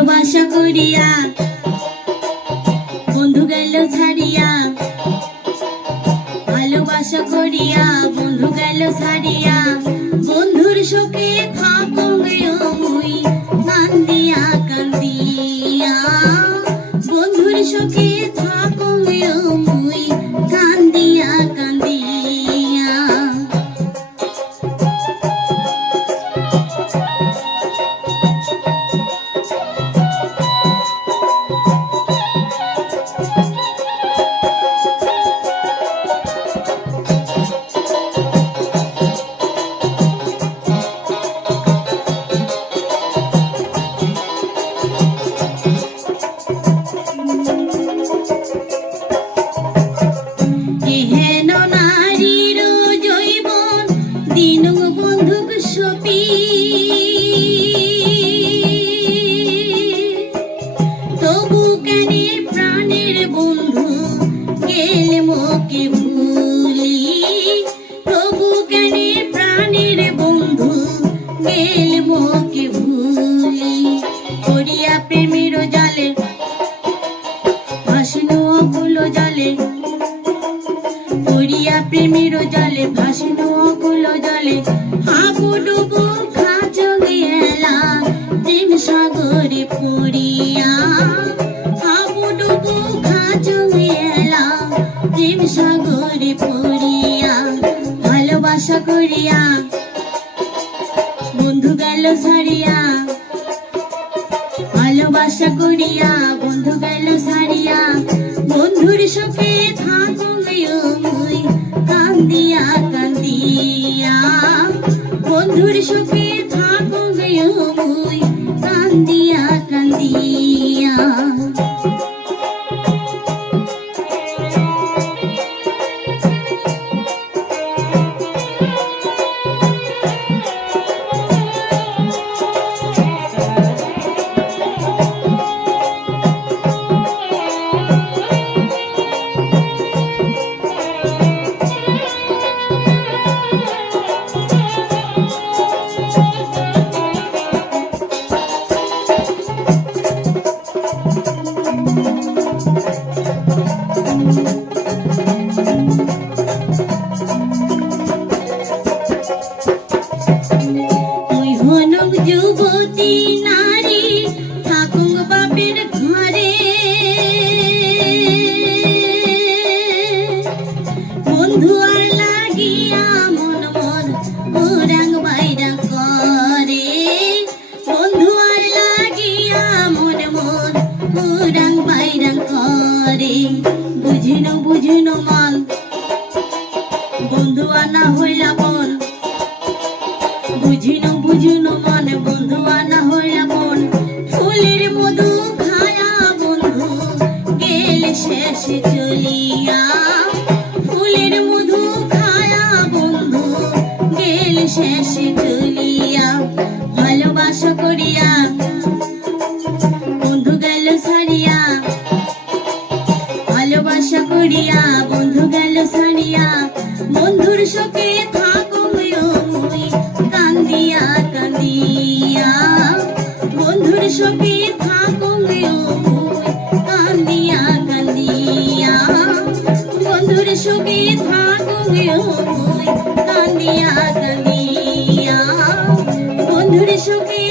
ভালোবাসা করিয়া বন্ধু গেল ছাড়িয়া, ভালোবাসা করিয়া বন্ধু গেল ছাড়িয়া, বন্ধুর শোকে থাকো মুই কান্দিয়া কান্দিয়া, বন্ধুর শোকে থাকো মুই কান্দিয়া কান্দিয়া। দিনু বন্ধুক সপি তবু কেন প্রাণের বন্ধু গেলে মোকে ভুলি, তবু কেন প্রাণের বন্ধু গেলে মোকে ভুলি, করিয়া প্রেমের জালে ভাসিনু অকুল জলে, করিয়া প্রেমের জালে ভাসিনু অকুল জলে, হাবুডুবু খাজো গেলা প্রেম সাগরে পড়িয়া, হাবুডুবু খাজো গেলা প্রেম সাগরে পড়িয়া, ভালোবাসা করিয়া বন্ধু গেল ছাড়িয়া, ভালোবাসা করিয়া বন্ধু গেল ছাড়িয়া, বন্ধুর শোকে থাকো মুই কান্দিয়া কান্দিয়া, বন্ধুর শোকে থাকো মুই কান্দিয়া কান্দিয়া। যুবতী নারী থাকুক বাপের ঘরে, বন্ধু আর লাগিয়া মন মন উরাং বাইরাং করে, বন্ধু আর লাগিয়া মন মন উরাং বাইরাং করে, বুঝিনো বুঝিনো মন বন্ধু আনা হইলা বন, বুঝিনো বুঝিনো মন বন্ধু আনা হইলা বন, ফুলের মধু খায়া বন্ধু গেলে শেষে চলিয়া, ফুলের মধু খায়া বন্ধু গেলে শেষে চলিয়া, ভালোবাসা করিয়া বন্ধু গেল ছাড়িয়া, ভালোবাসা করিয়া বন্ধু গেল ছাড়িয়া, বন্ধুর শোকে থাকো মুই কান্দিয়া কান্দিয়া, বন্ধুর শোকে থাকো মুই কান্দিয়া কান্দিয়া, বন্ধুর শোকে থাকো মুই কান্দিয়া কান্দিয়া, বন্ধুর শোকে